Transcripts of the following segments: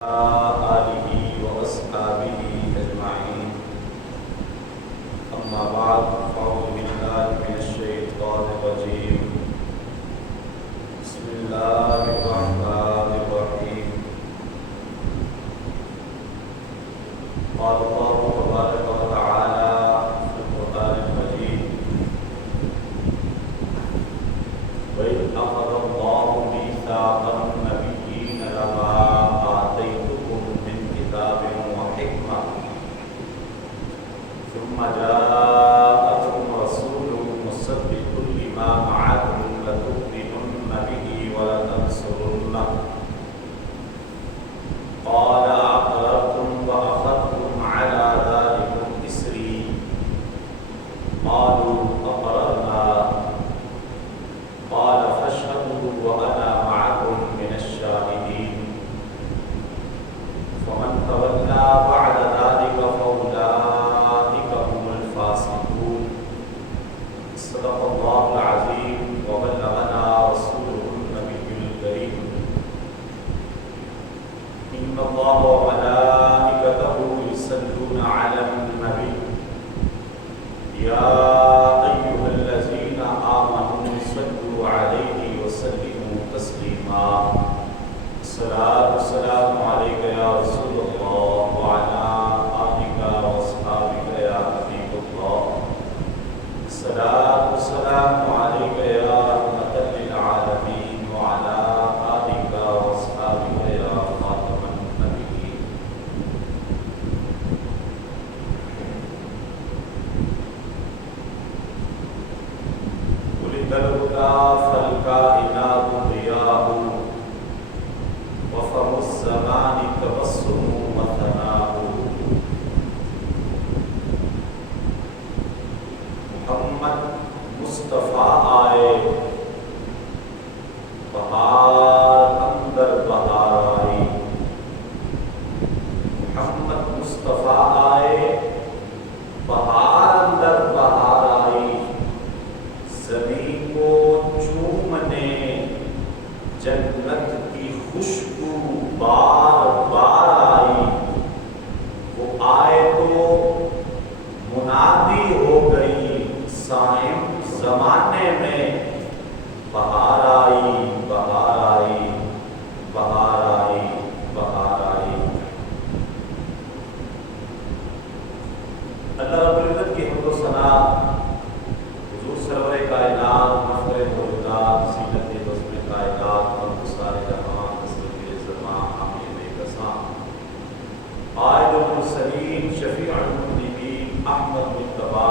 آلہ وأصحابہ أجمعین اما بعد فاعوذ باللہ من الشیطان الرجیم بسم اللہ الرحمن الرحیم قال اللہ تبارک وتعالی فی القرآن المجید وَإِذْ أَخَذَ اللَّهُ مِيثَاقَ النَّبِيِّينَ لَمَا ثم جاءكم رسول مصدق لما معكم لتؤمنن به ولتنصرنه قال أقررتم وأخذتم على ذلكم إصري قالوا أقررنا قال فاشهدوا وأنا معكم من الشاهدين فمن تولى بعد ذلك فأولئك هم الفاسقون صدق الله العظيم وبلغنا رسوله النبي الكريم إن الله وملائكته يصلون على النبي يا أيها الذين آمنوا صلوا عليه وسلموا تسليما الصلاة والسلام عليك يا رسول الله وعلى آلك وأصحابك يا حبيب الله الصلاة والسلام عليك يا رحمة للعالمين وعلى آلك وأصحابك يا خاتم النبيين ولد الهدى فالكائنات ضياء وفم الزمان تبسم وثناء محمد مصطفیٰ آئے بہار اندر بہار آئی محمد مصطفیٰ آئے بہار اندر بہار آئی زمین کو چومنے جنت کی خوشبو بار بار آئی وہ آئے تو منادی ہو گئی صائم زمانے میں بہار آئی بہار آئی بہار آئی بہار آئی اللہ رب العزت کی حمد و ثنا حضور سرور کائنات مفخر موجودات زینت بزم کائنات اور گسار جہاں نصر زمان حامد قساں قائد المرسلین شفیع المذنبین احمد مجتبی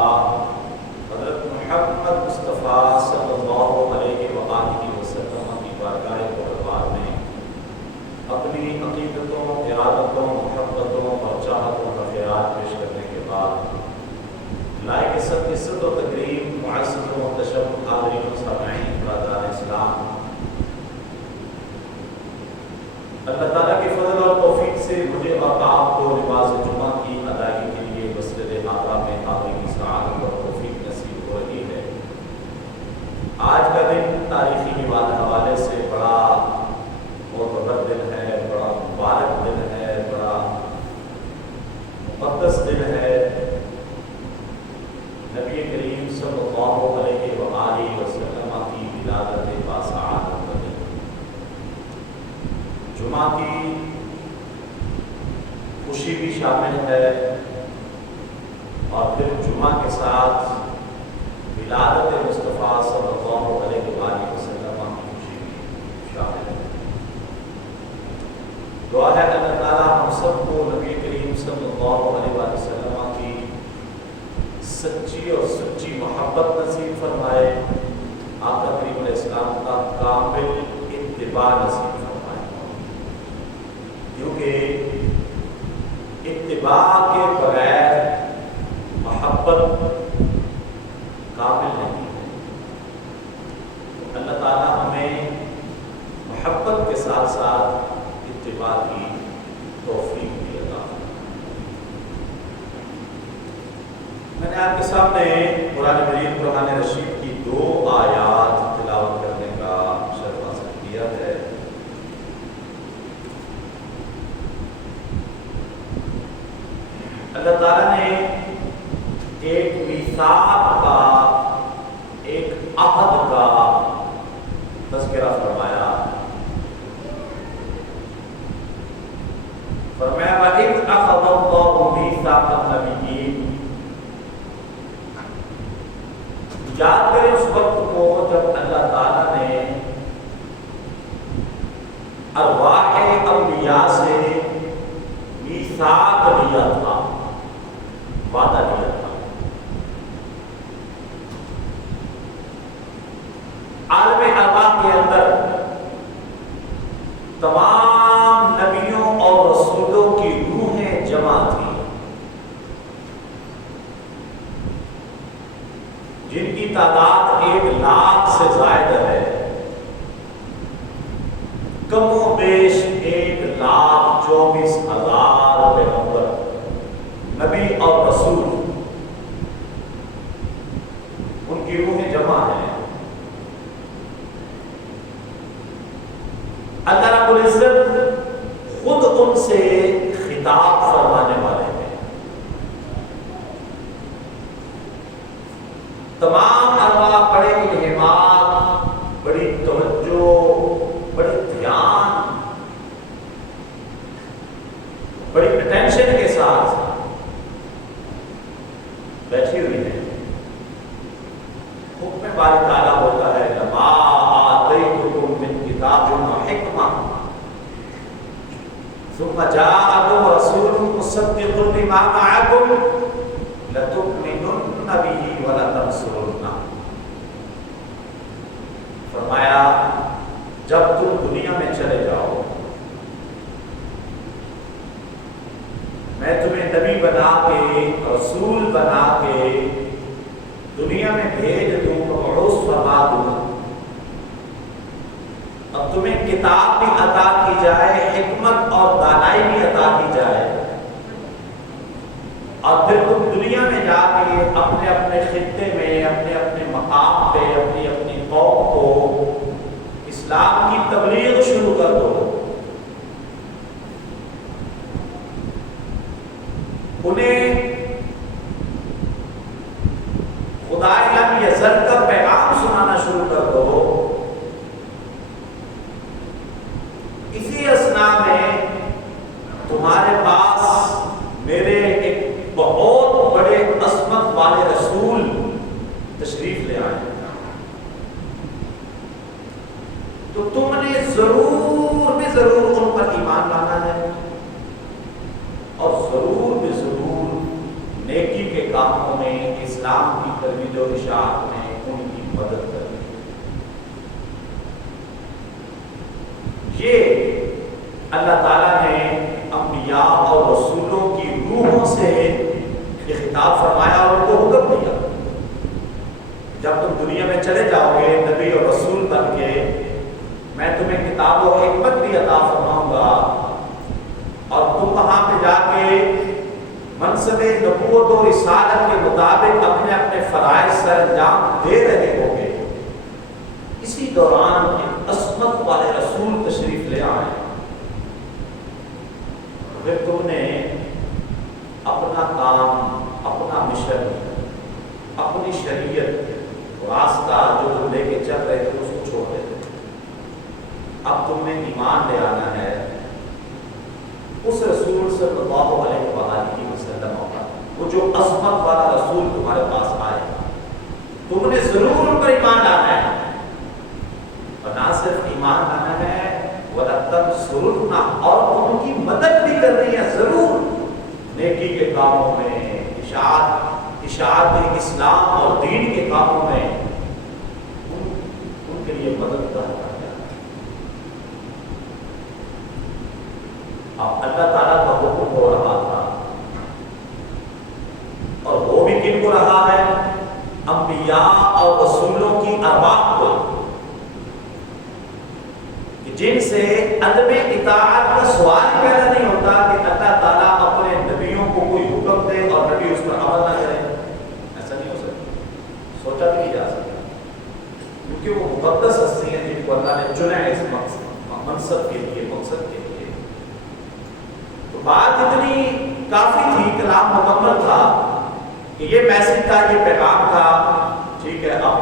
حضرت محمد مصطفیٰ صلی اللہ علیہ وآلہ وسلم کی بارگاہ قربان میں اپنی عقیدتوں ارادتوں محبتوں اور چاہتوں کا خیرات پیش کرنے کے بعد لائق سب عزت و تکریم معزز و محتشم حاضرین و سامعین برادران اسلام، اللہ تعالیٰ کے فضل اور توفیق سے مجھے اور آپ کو نماز جمعہ کی ادائیگی کے لیے مسجد حاضرہ میں حاضری کی سعادت اور توفیق نصیب ہو رہی ہے۔ آج کا دن تاریخی حوالے سے بڑا معتبر دن ہے، بڑا مبارک دن ہے، بڑا مقدس دن ہے۔ نبی کریم صلی اللہ علیہ وآلہ وسلم کی ولادت باسعادت کا دن، جمعہ کی خوشی بھی شامل ہے اور پھر جمعہ کے ساتھ ولادت مصطفیٰ صلی اللہ علیہ وآلہ وسلم کی خوشی بھی شامل ہے۔ دعا ہے اللہ تعالیٰ ہم سب کو نبی کریم صلی اللہ علیہ وآلہ وسلم کی سچی اور سچی محبت نصیب فرمائے، آقا کریم علیہ السلام کا کامل اتباع نصیب فرمائے، کیونکہ اتباع کے بغیر محبت کامل نہیں ہے۔ اللہ تعالیٰ ہمیں محبت کے ساتھ ساتھ اتباع کی توفیق بھی عطا فرمائے۔ میں نے آپ کے سامنے قرآن مجید قرآن رشید کی 2 آیات تلاوت کرنے کا شرف حاصل کیا ہے۔ اللہ تعالیٰ نے ایک میثاق کا، ایک عہد کا تذکرہ فرمایا۔ فرمایا وَإِذْ أَخَذَ اللَّهُ مِيثَاقَ النَّبِيِّينَ، یاد کریں اس وقت کو جب اللہ تعالیٰ نے ارواح انبیاء سے میثاق لیا تھا، وعدہ لیا تھا۔ عالم ارواح کے اندر تمام نبیوں اور رسولوں کی روحیں جمع تھیں، جن کی تعداد 1,00,000 سے زائد ہے، کم و بیش 1,24,000 پیغمبر، نبی اور رسول، ان کی روحیں جمع ہیں۔ اللہ رب العزت خود ان سے خطاب فرمانے والے ہیں۔ تمام ارواح بڑے الہامات، بڑی توجہ، بڑے دھیان، بڑی اٹینشن کے ساتھ بیٹھی ہوئی ہیں۔ حکم باری تعالیٰ ہوتا ہے لما آتیتکم من کتاب و حکمہ ثم جاءکم رسول مصدق لما معکم لتؤمنن به ولتنصرنہ۔ فرمایا جب تم دنیا میں چلے جاؤ، میں تمہیں نبی بنا کے، رسول بنا کے دنیا میں بھیج دوں، مبعوث فرما دوں، اب تمہیں کتاب بھی عطا کی جائے، حکمت اور دانائی بھی عطا کی جائے، اور پھر تم دنیا میں جا کے اپنے اپنے خطے میں، اپنے اپنے مقام پہ، اپنی اپنی قوم کو اسلام کی تبلیغ شروع کر دو، انہیں خدا لم یزل کا پیغام سنانا شروع کر دو۔ اسی اثنا میں تمہارے پاس میرے ایک بہت بڑے عظمت والے رسول تشریف لے آئے، تو تم نے ضرور بھی ضرور ان پر ایمان لانا ہے، اور ضرور بھی ضرور نیکی کے کاموں میں، اسلام کی ترویج و اشاعت میں ان کی مدد کرنی۔ یہ اللہ تعالیٰ نے انبیاء اور رسولوں کی روحوں سے یہ خطاب فرمایا اور ان کو حکم دیا، جب تم دنیا میں چلے جاؤ گے نبی اور رسول بن کے، میں تمہیں کتاب و حکمت بھی عطا فرماؤں گا، اور تم وہاں پہ جا کے منصب نبوت و رسالت کے مطابق اپنے اپنے فرائض سر انجام دے رہے ہو گے۔ اسی دوران ایک عصمت والے رسول تشریف لے آئے، پھر تم نے اپنا کام، اپنا مشن، اپنی شریعت، راستہ جو تم لے کے چل رہے تھے اس کو چھوڑ دیتے۔ اب تم نے ایمان لے آنا ہے اس رسول صلی اللہ علیہ وآلہ وسلم ہوگا، وہ جو عظمت والا رسول تمہارے پاس آئے، تم نے ضرور ان پر ایمان لانا ہے، اور نہ صرف ایمان لانا ہے وَلَتَنْصُرُنَّ، اور ان کی مدد بھی کرنی ہے ضرور، نیکی کے کاموں میں، اشاعت اسلام اور دین کے کاموں میں ان کے لیے مددگار کرنا۔ اب اللہ تعالیٰ کا حکم ہو رہا تھا، اور وہ بھی کن کو رہا ہے؟ انبیاء اور رسولوں کی ارواح کو، کہ جن سے عدم اطاعت کا سوال پیدا نہیں ہوتا کہ اللہ تعالیٰ اپنے نبیوں کو کوئی حکم دے اور نبی اس پر عمل نہ کرے، ایسا نہیں ہو سکتا، سوچا بھی نہیں جا سکتا، کیونکہ وہ مقدس ہستی ہیں جن کو اللہ نے چنا ہے اس منصب کے لیے، مقصد کے لیے۔ تو بات اتنی کافی تھی، کلام مکمل تھا کہ یہ میسج تھا، یہ پیغام تھا، ٹھیک ہے اب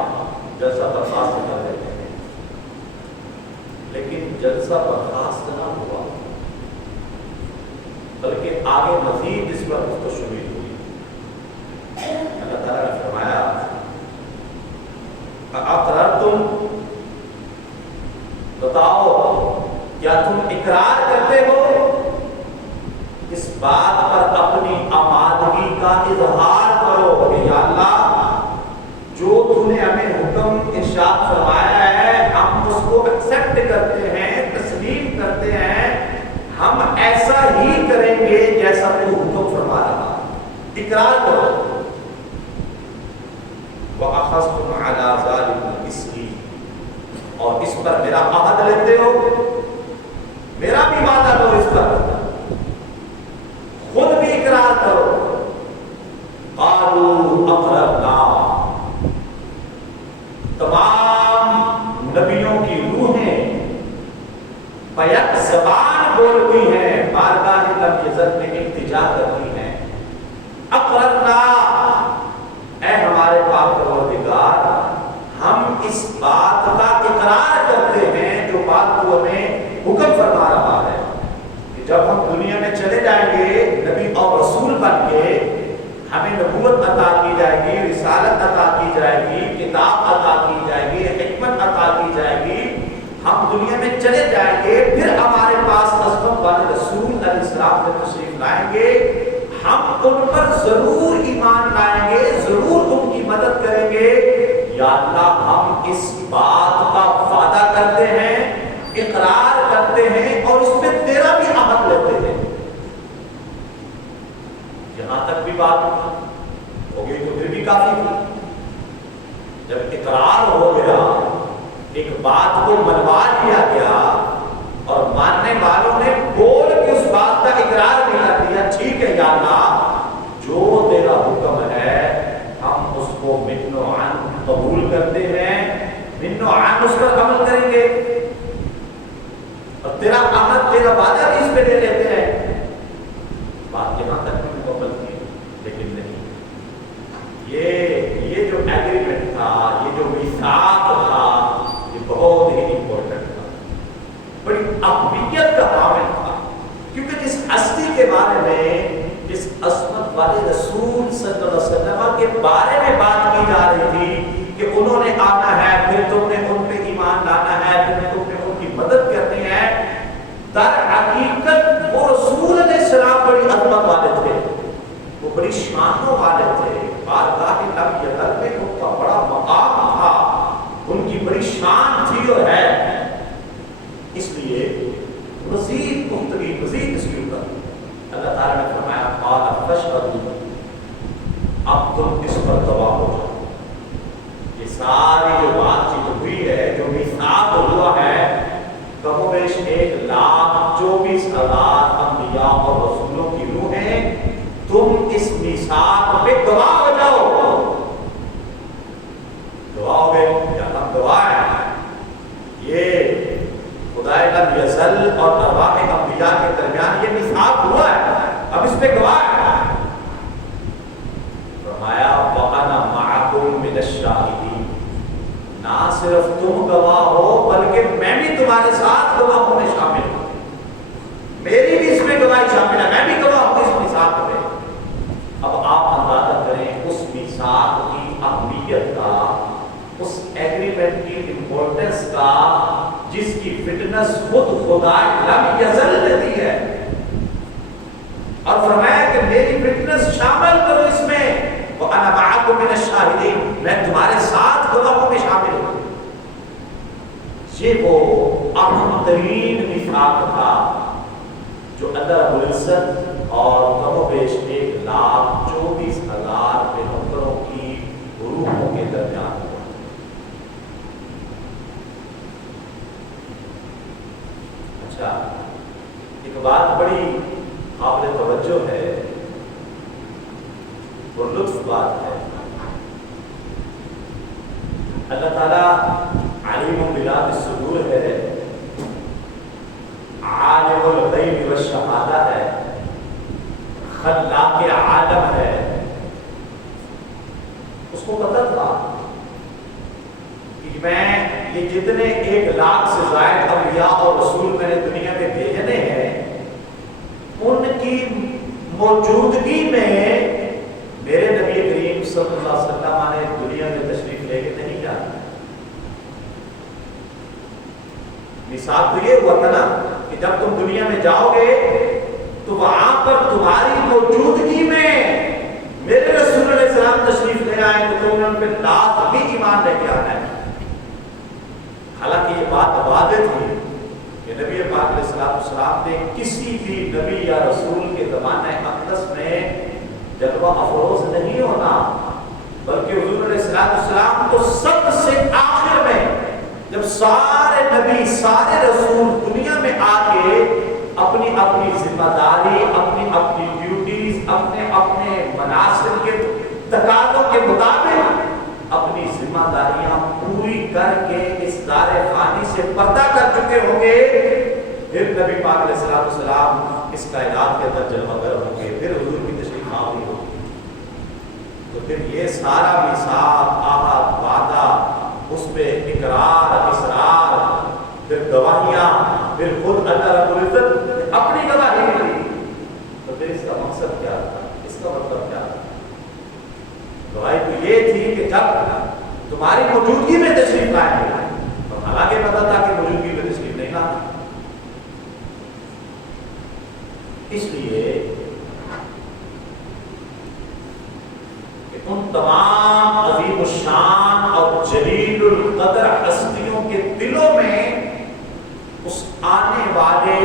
جلسہ برخاست کر دیتے ہیں. لیکن جلسہ برخاست نہ ہوا، بلکہ آگے مزید اس پر گفتگو ہوئی. اللہ تعالیٰ نے فرمایا اقررتم، بتاؤ کیا تم اقرار کرتے ہو اس بات پر، اپنی آمادگی کا اظہار کرو کہ یا اللہ جو تو نے ہمیں حکم ارشاد فرمایا ہے ہم اس کو ایکسپٹ کرتے ہیں، تسلیم کرتے ہیں، ہم ایسا ہی کریں گے جیسا تو حکم فرما رہا. اقرار کرو. وَأَخَذْتُمْ عَلَىٰ ذَلِكُمْ إِسْرِي، اور اس پر میرا عہد لیتے ہو، میرا بھی وعدہ لو، اس پر خود بھی اقرار کرو. قَالُوا أَقْرَرْنَا، تمام نبیوں کی روحیں بیک زبان بولتی ہیں، بارگاہ لم یزل میں التجا کرتی ہیں. اقررنا، اے ہمارے پاک پروردگار ہم اس بات کا اقرار کرتے ہیں جو بات تو ہمیں حکم فرما رہا ہے کہ جب ہم دنیا میں چلے جائیں گے نبی اور رسول بن کے، ہمیں نبوت عطا کی جائے گی، رسالت عطا کی جائے گی، کتاب عطا کی جائے گی، حکمت عطا کی جائے گی، ہم دنیا میں چلے جائیں گے، پھر ہمارے پاس عظمت والے رسول علیہ السلام نے تشریف لائیں گے، ہم ان پر ضرور ایمان لائیں گے، ضرور ان کی مدد کریں گے. یا اللہ ہم اس بات کا وعدہ کرتے ہیں، اقرار کرتے ہیں اور اس میں تیرا بھی عہد لیتے ہیں. یہاں تک بھی بات ہو گئی تو پھر بھی کافی تھی. جب اقرار ہو گیا، ایک بات کو منوا لیا گیا اور ماننے والوں نے بول کے اس بات کا اقرار بھی کر دیا، ٹھیک ہے یا اللہ جو تیرا حکم ہے ہم اس کو من و عن قبول کرتے ہیں، من و عن اس پر عمل کریں گے، اور تیرا عہد تیرا وعدہ بھی اس پہ لے لیتے ہیں. بات یہاں تک بھی مکمل تھی، لیکن نہیں، یہ جو ایگریمنٹ تھا، یہ جو میثاق تھا، یہ بہت ہی امپورٹنٹ تھا، بڑی اہمیت کا حامل تھا. کیونکہ جس ہستی کے بارے میں، جس عصمت والے رسول صلی اللہ علیہ وسلم کے بارے میں بات کی جا رہی تھی کہ انہوں نے آنا ہے، پھر تم نے ان پہ ایمان لانا ہے، پھر تم نے ان کی مدد کرنی ہے، در حقیقت وہ رسول علیہ السلام بڑی عظمت والے تھے، وہ بڑی شانوں والے تھے، بارگاہ لم یزل میں ان کا بڑا مقام تھا، ان کی بڑی شان تھی اور ہے. اس لیے مزید گفتگو، مزید اس کے اوپر اللہ تعالیٰ نے فرمایا قال فاشهدوا، اب تم اس پر گواہ ہو جاؤ. یہ ساری جو بات چیت ہوئی ہے، جو میثاق ہوا ہے، کم و بیش 1,24,000 انبیاء اور رسولوں کی روحیں، تم اس میثاق پہ گواہ ہو جاؤ. گواہ ہو گئے یا ہم گواہ ہیں. یہ خدائے لم یزل اور ارواح انبیاء کے درمیان یہ میثاق ہوا ہے، اب اس پہ گواہ ہے. فرمایا وَأَنَا مَعَكُمْ مِنَ الشَّاهِدِينَ، نہ صرف تم گواہ ہو بلکہ میں بھی تمہارے ساتھ گواہوں میں شامل ہوں، میری بھی اس میں گواہی شامل ہے، میں بھی گواہ ہوں اس میثاق میں. اب آپ اندازہ کریں اس میثاق کی اہمیت کا، اس ایگریمنٹ کی امپورٹنس کا، جس کی فٹنس خود خدا لم یزل نے دی ہے، اور فرمایا کہ میری فٹنس شامل کرو اس میں. وَأَنَا مَعَكُمْ مِنَ الشَّاهِدِينَ، میں تمہارے ساتھ گواہوں میں شامل ہوں. یہ وہ اہم ترین میثاق تھا جو اللہ رب العزت اور کم و بیش 1,24,000 پیغمبروں کی روحوں کے درمیان ہوا. اچھا، ایک بات بڑی قابل توجہ ہے اور لطف بات ہے. اللہ تعالیٰ علیم بذات الصدور ہے، عالم الغیب والشہادہ ہے، کے عالم ہے، اس کو پتا تھا کہ میں یہ جتنے 1,00,000 سے زائد انبیاء اور رسول میں نے دنیا میں بھیجنے ہیں، ان کی موجودگی میں میرے نبی کریم صلی اللہ علیہ وسلم نے دنیا میں تشریف لے کے نہیں جانا۔ مثال تو یہ ہوا تھا نا کہ جب تم دنیا میں جاؤ گے تو وہاں پر تمہاری موجودگی میں میرے رسول علیہ السلام تشریف لے آئے تو تم نے ان پہ لازمی ایمان لے کے آنا ہے۔ حالانکہ یہ بات واضح تھی کہ نبی پاک علیہ السلام نے کسی بھی نبی یا رسول کے زمانہ اقدس میں جلوہ افروز نہیں ہونا، بلکہ حضور علیہ السلام تو سب سے آخر میں جب سارے نبی سارے رسول دنیا میں آ کے اپنی اپنی ذمہ داری، اپنی اپنی ڈیوٹیز، اپنے اپنے مناسب کے تقاضوں کے مطابق اپنی ذمہ داریاں پوری کر کے اس دار فانی سے پردہ کر چکے ہوں گے، پھر نبی پاک علیہ السلام اس کائنات کے اندر جلوہ گر ہوں گے، پھر حضور کی تشریف آوری ہوگی۔ تو پھر یہ سارا میثاق، عہد، وعدہ، اس پہ اقرار، اصرار، پھر گواہیاں، پھر خود اللہ رب العزت اپنی گواہی ملی، تو پھر اس کا مقصد کیا تھا، اس کا مطلب کیا تھا؟ گواہی تو یہ تھی کہ جب تمہاری موجودگی میں تشریف لائیں گے، اور حالانکہ پتا تھا کہ موجودگی میں تشریف نہیں لانا، اس لیے کہ ان تمام عظیم الشان اور جلیل القدر ہستیوں کے دلوں میں اس آنے والے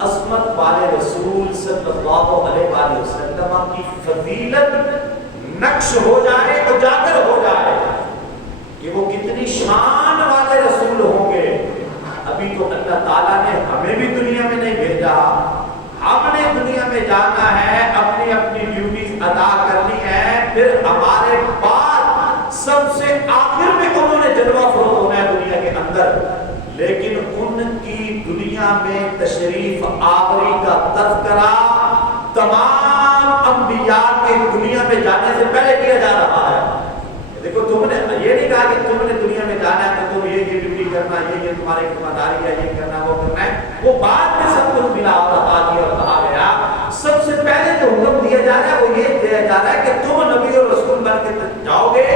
عظمت والے رسول صلی اللہ علیہ وآلہ وسلم کی فضیلت نقش ہو جائے، اجاگر ہو جائے کہ وہ کتنی شان والے رسول ہوں گے۔ ابھی تو اللہ تعالیٰ نے ہمیں بھی دنیا میں نہیں بھیجا، ہم نے دنیا میں جانا ہے، اپنی اپنی ڈیوٹیز ادا کرنی ہے، پھر ہمارے بعد سب سے آخر میں انہوں نے جلوہ افروز ہونا ہے دنیا کے اندر، لیکن ان کی دنیا میں تشریف آوری کا تذکرہ تمام انبیاء کے دنیا میں جانے سے پہلے کیا جا رہا ہے۔ دیکھو تم نے یہ نہیں کہا کہ تم نے دنیا میں جانا ہے تو تم یہ ڈیوٹی کرنا، یہ تمہاری ذمہ داری ہے، یہ کرنا وہ کرنا ہے، وہ بعد میں سب کچھ ملا اور بتا دیا اور کہا گیا۔ سب سے پہلے جو حکم دیا جا رہا ہے وہ یہ دیا جا رہا ہے کہ تم نبی اور رسول بن کے جاؤ گے،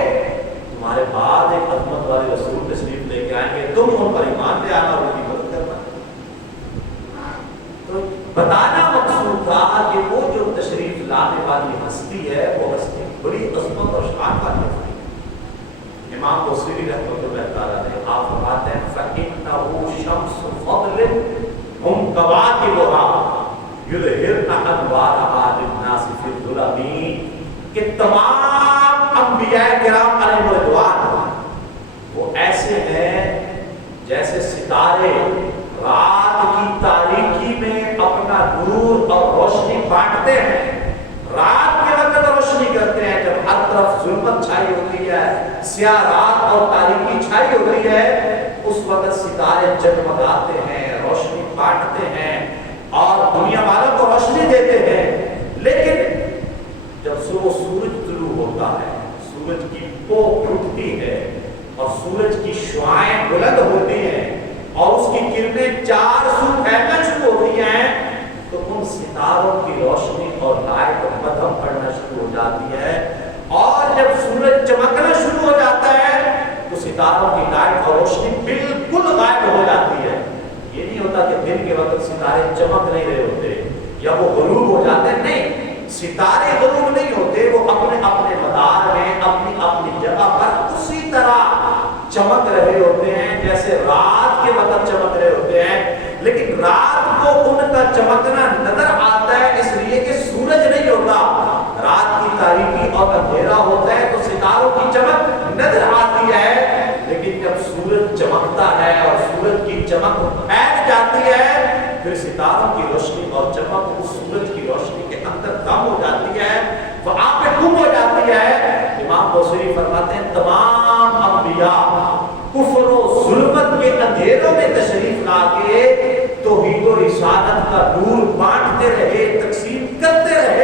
تمہارے بعد ایک عظمت والے رسول تشریف لے کے آئیں گے، تم ان پر ایمان لے آنا اور ان کی مدد کرنا۔ تو بتانا مقصود تھا کہ وہ جو تشریف لانے والی ہستی ہے وہ ہستی بڑی عظمت اور شان والی ہے۔ امام بصری رحمۃ اللہ تعالیٰ نے آپ فرماتے ہیں فَإِنَّهُ شَمْسُ فَضْلٍ هُمْ كَوَاكِبُهَا يُظْهِرْنَ أَنْوَارَهَا لِلنَّاسِ فِي الظُّلَمِ، کہ تمام انبیاء کرام علیہ رضوان وہ ایسے ہیں جیسے ستارے رات کی تاریکی میں اپنا نور اور روشنی بانٹتے ہیں، رات کے وقت روشنی کرتے ہیں، جب ہر طرف ظلمت چھائی ہوتی ہے، سیاہ رات اور تاریکی چھائی ہوتی ہے، اس وقت ستارے جگمگاتے ہیں، روشنی بانٹتے ہیں اور دنیا والوں کو روشنی دیتے ہیں۔ لیکن جب صبح سورج طلوع ہوتا ہے، سورج کی پوک اٹھتی ہے اور سورج کی شعاعیں بلند ہوتی ہیں اور اس کی کرنیں چار سو پھیلنا شروع ہوتی ہیں، تو ان ستاروں کی روشنی اور لائٹ مدھم پڑنا شروع ہو جاتی ہے، اور جب سورج چمکنا شروع ہو جاتا ہے تو ستاروں کی لائٹ اور روشنی بالکل غائب ہو جاتی ہے۔ یہ نہیں ہوتا کہ دن کے وقت ستارے چمک نہیں رہے ہوتے یا وہ غروب ہو جاتے ہیں، نہیں، ستارے غروب نہیں ہوتے، وہ اپنے اپنے مدار میں اپنی اپنی جگہ پر اسی طرح چمک رہے ہوتے ہیں جیسے رات کے وقت چمک رہے ہوتے ہیں، لیکن رات کو ان کا چمکنا نظر آتا ہے اس لیے کہ سورج نہیں ہوتا، رات کی تاریکی اور اندھیرا ہوتا ہے تو ستاروں کی چمک نظر آتی ہے، لیکن جب سورج چمکتا ہے اور سورج کی چمک پھیل جاتی ہے پھر ستاروں کی روشنی اور چمک اس سورج کی روشنی کے اندر کم ہو جاتی ہے، وہ آپ پہ گم ہو جاتی ہے۔ امام بصری فرماتے ہیں تمام انبیاء کفر و ظلمت کے اندھیروں میں تشریف لا کے توحید و رسالت کا نور بانٹتے رہے، تقسیم کرتے رہے،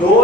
2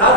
10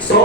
100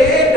1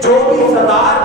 24,000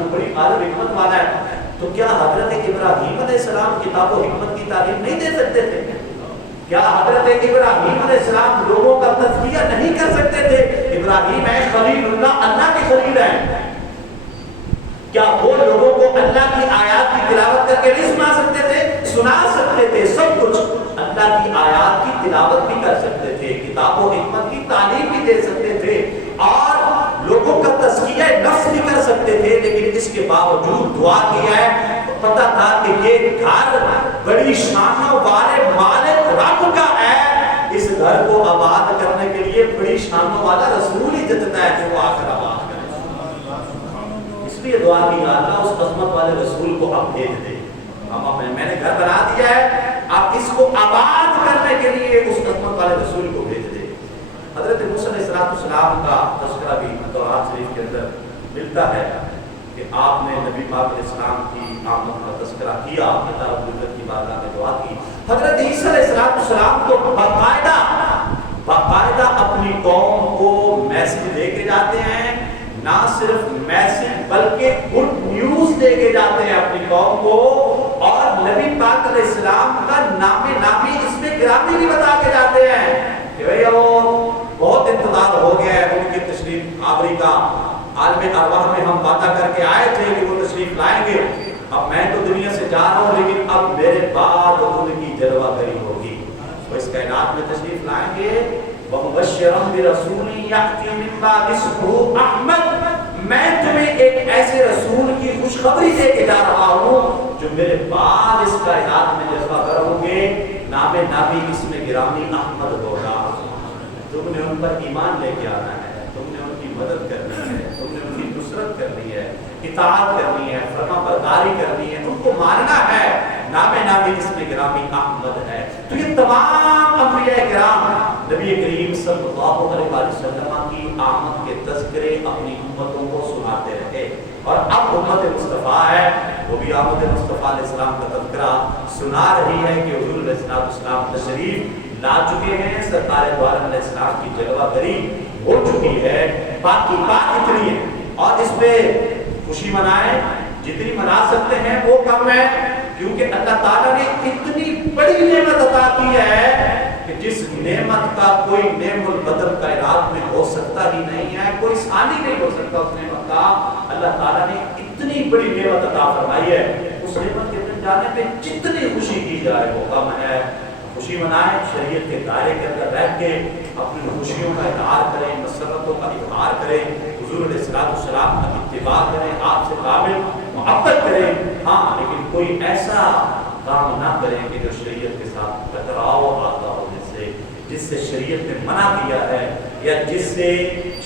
تو بڑی عالم حکمت والا ہے، تو کیا حضرت ابراہیم علیہ السلام کتاب و حکمت کی تعلیم نہیں دے سکتے تھے؟ کیا حضرت ابراہیم علیہ السلام لوگوں کا تزکیہ نہیں کر سکتے تھے؟ ابراہیم ہے خلیل اللہ، اللہ کے خلیل ہیں، کیا وہ لوگوں کو اللہ کی آیات کی تلاوت کر کے نہیں سنا سکتے تھے؟ سنا سکتے تھے، سب کچھ اللہ کی آیات کی تلاوت بھی کر سکتے تھے، کتاب و حکمت کی تعلیم بھی دے سکتے تھے، اور لوگوں کا تزکیہ نفس بھی کر سکتے تھے، لیکن اس کے باوجود دعا کیا ہے، پتا تھا کہ یہ گھر بڑی شانوں والے مالک رب کا ہے، اس گھر کو آباد کرنے کے لیے بڑی شانوں والا رسول ہی جتنا ہے کہ وہ آ کر آباد کرے۔ اس لیے دعا کی اللہ اس عظمت والے رسول کو اب بھیج دے، میں نے گھر بنا دیا ہے، آپ اس کو آباد کرنے کے لیے اس عظمت والے رسول کو بھیج دے۔ حضرت موسیٰ علیہ السلام کا تذکرہ بھی تورات شریف کے اندر ملتا ہے کہ آپ نے نبی پاک علیہ السلام کی آمد کا تذکرہ کیا، اللہ رب العزت کی بارگاہ میں دعا کی۔ حضرت عیسیٰ علیہ السلام کو باقاعدہ اپنی قوم کو میسج دے کے جاتے ہیں، نہ صرف میسج بلکہ گڈ نیوز دے کے جاتے ہیں اپنی قوم کو، اور نبی پاک علیہ السلام کا نامی اس میں گرامی بھی بتا کے جاتے ہیں کہ بھئی وہ بہت انتظار ہو گیا ہے ان کی تشریف آوری کا، عالم ارواح میں ہم وعدہ کر کے آئے تھے کہ وہ تشریف لائیں گے، اب میں تو دنیا سے جا رہا ہوں لیکن اب میرے بعد ان کی جلوہ گری ہوگی، وہ اس کائنات میں تشریف لائیں گے۔ وَمُبَشِّرًا بِرَسُولٍ يَأْتِي مِن بَعْدِهِ اسْمُهُ أَحْمَدُ، میں تمہیں ایک ایسے رسول کی خوشخبری دے کے جا رہا ہوں جو میرے بعد اس کائنات میں جلوہ گر ہوں گے، نامی اس میں گرامی احمد ہوگا۔ تم نے ان پر ایمان لے کے آنا ہے، تم نے ان کی مدد کرنی ہے، تم نے ان کی نصرت کرنی ہے، اطاعت کرنی ہے، فرما برداری کرنی ہے، ان کو ماننا ہے، نامی اس میں گرامی احمد ہے۔ تو یہ تمام انبیاء کرام نبی کریم صلی اللہ علیہ وسلم کی آمد کے تذکرے اپنی امتوں کو سناتے رہے، اور اب امت مصطفیٰ ہے وہ بھی آمد مصطفیٰ علیہ السلام کا تذکرہ سنا رہی ہے کہ حضور علیہ السلام تشریف لا چکے ہیں، سرکار دو عالم علیہ السلام کی جلوہ گری ہو چکی ہے۔ باقی بات اتنی ہے، اور اس پہ خوشی منائیں جتنی منا سکتے ہیں وہ کم ہے، کیونکہ اللہ تعالیٰ نے اتنی بڑی نعمت عطا کی ہے کہ جس نعمت کا کوئی نعم البدل کائنات میں ہو سکتا ہی نہیں ہے، کوئی ثانی نہیں ہو سکتا اس نعمت کا۔ اللہ تعالیٰ نے اتنی بڑی نعمت عطا فرمائی ہے، اس نعمت کے مل جانے پہ جتنی خوشی کی جائے وہ کم ہے۔ خوشی منائیں، شریعت کے دائرے کے اندر رہ کے اپنی خوشیوں کا اظہار کریں، مسرتوں کا اظہار کریں، حضور علیہ السلام کا اتباع کریں، آپ سے قابل محبت کریں، ہاں لیکن کوئی ایسا کام نہ کریں کہ جو شریعت کے ساتھ ٹکراؤ آتا ہو، جس سے شریعت نے منع کیا ہے، یا جس سے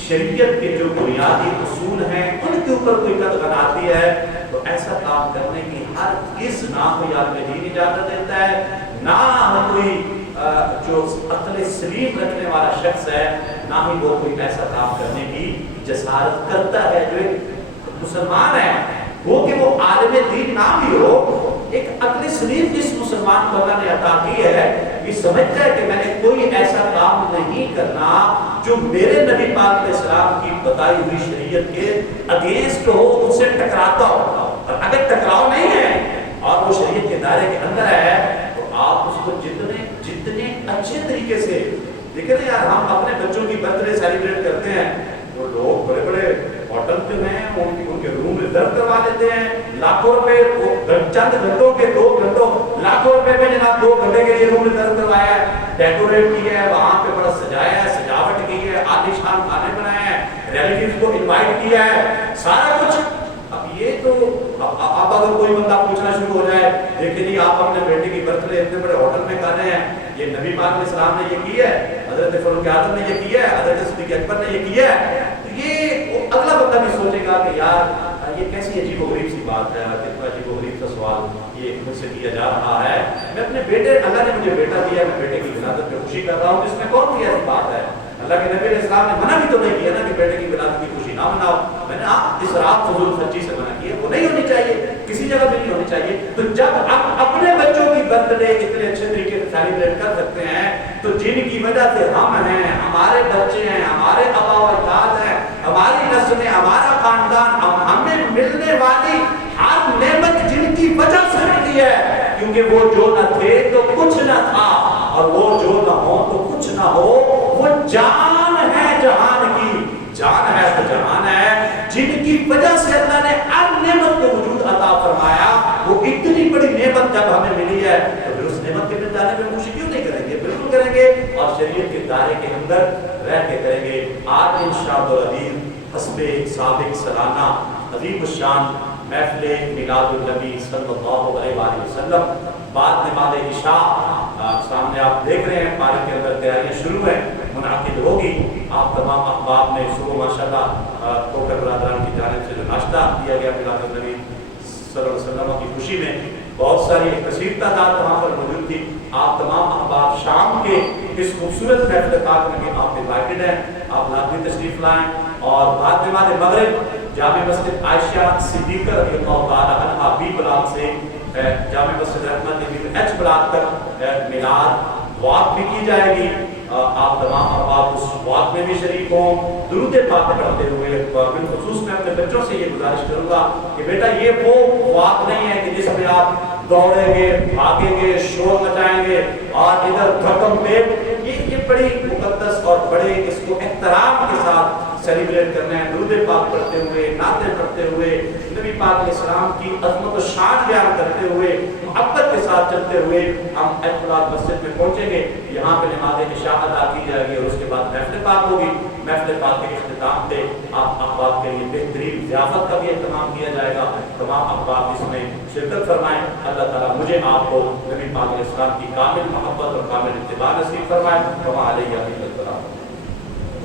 شریعت کے جو بنیادی اصول ہیں ان کے اوپر کوئی قدغن آتی ہے، تو ایسا کام کرنے کی ہرگز نہ کوئی عالم دین اجازت دیتا ہے، نہ کوئی جو عقل سلیم رکھنے والا شخص ہے، نہ ہی وہ کوئی ایسا کام کرنے کی جسارت کرتا ہے۔ جو ایک مسلمان ہے وہ کہ وہ عالم دین نہ بھی ہو، ایک عقل سلیم جس مسلمان کو اللہ نے عطا کی ہے، یہ سمجھتا ہے کہ میں نے کوئی ایسا کام نہیں کرنا جو میرے نبی پاک علیہ السلام کی بتائی ہوئی شریعت کے اگینسٹ ہو، اس سے ٹکراتا ہو، اور اگر ٹکراؤ نہیں ہے اور وہ شریعت کے دائرے کے اندر ہے تو آپ اس کو جتنے اچھے طریقے سے دیکھیں نا یار، ہم اپنے بچوں کی برتھ ڈے سیلیبریٹ کرتے ہیں، وہ لوگ بڑے بڑے ہوٹل جو ہیں ان کے روم ریزرو کروا لیتے ہیں، لاکھوں روپے، چند گھنٹوں کے 2 گھنٹوں لاکھوں روپے میں جناب 2 گھنٹے کے لیے روم ریزرو کروایا ہے، ڈیکوریٹ کیا ہے، وہاں پہ بڑا سجایا ہے، سجاوٹ کی ہے، عالی شان کھانے بنائے ہیں، ریلیٹیوز کو انوائٹ کیا ہے، سارا کچھ۔ اب یہ تو اب اگر کوئی بندہ پوچھنا شروع ہو جائے، دیکھیں جی آپ اپنے بیٹے کی برتھ ڈے اتنے بڑے ہوٹل میں کر رہے ہیں، یہ نبی پاک علیہ السلام نے یہ کیا ہے، حضرت فاروق اعظم نے یہ کیا ہے، حضرت صدیق اکبر نے یہ کیا ہے، تو یہ اگلا بندہ بھی سوچے گا کہ یار یہ کیسی عجیب و غریب سی بات ہے، کتنا عجیب و غریب سا سوال یہ مجھ سے کیا جا رہا ہے، میں اپنے بیٹے، اللہ نے مجھے بیٹا دیا ہے، میں بیٹے کی ولادت پہ خوشی کر رہا ہوں، اس میں کون سی ایسی بات ہے؟ اللہ کے نبی علیہ السلام نے منع بھی تو نہیں کیا نا کہ بیٹے کی ولادت کی خوشی نہ مناؤ، میں نے اسراف فضول خرچی سے منع کیا، وہ نہیں ہونی چاہیے، کسی جگہ بھی نہیں ہونی چاہیے۔ تو جب آپ اپنے بچوں کی برتھ ڈے اتنے اچھے طریقے سے سیلیبریٹ کر سکتے ہیں، تو جن کی وجہ سے ہم ہیں، ہمارے بچے ہیں، ہمارے آبا و اجداد ہیں، ہماری نسلیں، ہمارا خاندان، ہمیں ملنے ملنے والی ہر نعمت جن کی وجہ سے ملی ہے، کیونکہ وہ جو نہ تھے تو کچھ نہ تھا، اور وہ جو نہ ہو تو کچھ نہ ہو، وہ جان ہے جہان کی، جان ہے تو جہان ہے، جن کی وجہ سے اللہ نے ہر نعمت کو وجود عطا فرمایا۔ وہ اتنی بڑی نعمت جب ہمیں ملی ہے تو پھر اس نعمت کے مل جانے میں خوشی کیوں نہیں کریں گے؟ بالکل کریں گے، اور شریعت کے دائرے کے اندر رہ کے کریں گے۔ آج انشاءاللہ العزیز حسب سابق سالانہ عظیم الشان محفل میلاد النبی صلی اللہ علیہ وآلہ وسلم بعد نماز عشاء، سامنے آپ دیکھ رہے ہیں پارک کے اندر تیاریاں شروع ہیں، منعقد ہوگی۔ آپ تمام احباب نے صبح ماشاءاللہ کوکر برادران کی جانب سے جو ناشتہ دیا گیا میلاد النبی صلی اللہ علیہ وسلم کی خوشی میں، بہت ساری کثیر تعداد وہاں پر موجود تھی۔ آپ تمام احباب شام کے اس خوبصورت محفل پاک میں بھی آپ انوائٹڈ ہیں، آپ لازمی تشریف لائیں، اور بعد نماز مغرب جامع مسجد عائشہ صدیقہ رضی اللہ تعالیٰ عنہا بی بلاک سے جامع مسجد رحمت ایچ بلاک تک میلاد واک بھی کی جائے گی۔ آپ تمام احباب اس واک میں بھی شریک ہوں، درود پاک پڑھتے ہوئے۔ بالخصوص میں اپنے بچوں سے یہ گزارش کروں گا کہ بیٹا یہ وہ واک نہیں ہے کہ جس میں آپ دوڑیں گے، بھاگیں گے، شور مچائیں گے اور ادھر دھکم پیٹ، یہ بڑی مقدس اور بڑے اس کو احترام کے ساتھ سیلیبریٹ کرنا ہے، درود پاک پڑھتے ہوئے، نعتیں پڑھتے ہوئے، نبی پاک علیہ السلام کی عظمت و شان بیان کرتے ہوئے، محبت کے ساتھ چلتے ہوئے ہم احتلال مسجد میں پہنچیں گے۔ یہاں پہ نماز عشاء ادا کی جائے گی اور اس کے بعد محفل پاک ہوگی۔ محفل پاک کے اختتام پہ آپ احباب کے لیے بہترین ضیافت کا بھی اہتمام کیا جائے گا۔ تمام احباب اس میں شرکت فرمائیں۔ اللہ تعالیٰ مجھے آپ کو نبی پاک علیہ السلام کی کامل محبت اور کامل اتباع نصیب فرمائے۔ وما علیہ الا البلاغ۔